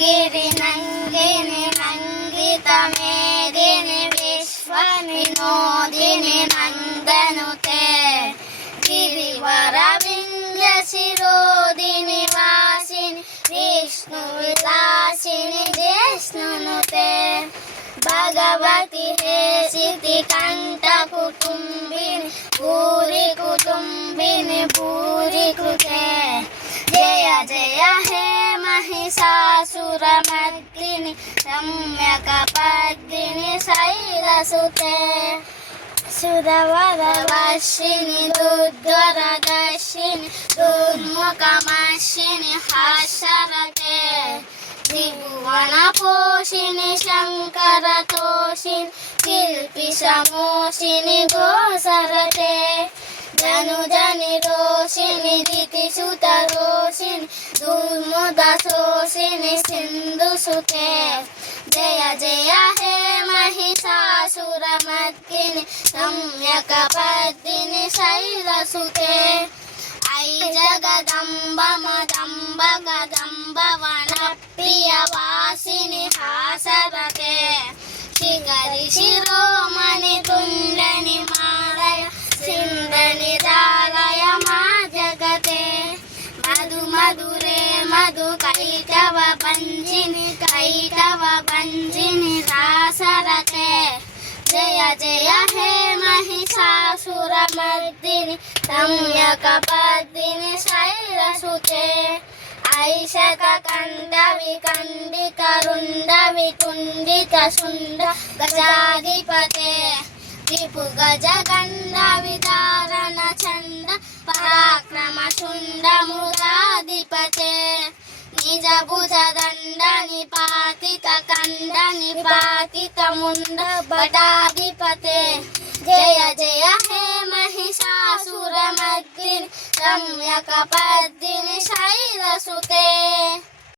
गिरिनन्दिनि नन्दितमेदिनि विश्वविनोदिनि नन्दनुते गिरिवरविन्द्यशिरोदिनि वासिनि विष्णुविलासिनि जिष्णुनुते भगवति हेसिति कण्ठकुटुम्बिनि भूरि कुटुम्बिनि भूरि कृते जय जय हे महिषासुरमर्दिनि रम्यकपर्दिनि शैलसुते सुरवरवर्षिणि दुर्धरदर्शिनि दुर्मुखमर्षिणि हर्षरते त्रिभुवनपोषिणि शङ्करतोषिणि शिल्पिशमोषिणि गोसरते धनुजनि रोषिणि दितिसुतरोषिणि दुर्मुदशोषिणि सिन्धुसुते जय जय हे महिषासुरमर्दिनि रम्यकपर्दिनि शैलसुते ऐ जगदम्ब मदम्ब कदम्ब वनप्रियवासिनि हासरते शिखरि शिरोमणि तुण्डनि मालय सिन्धनि दालय मा जगते मधु मधुरे मधु कैटव भञ्जिनि रासरते जय जय हे महिषासुरमर्दिनि रम्यकपर्दिनि शैलसुते ऐशतकण्डविकण्डितरुण्डवितुण्डितशुण्ड गजाधिपते रिपुगजगण्डविदारण चण्ड पराक्रमशुण्ड मृगाधिपते निजभुजदण्ड निपातितकण्ड निपातितमुण्ड बटाधिपते जय जय हे महिषासुरमर्दिनि रम्यकपर्दिनि शैलसुते।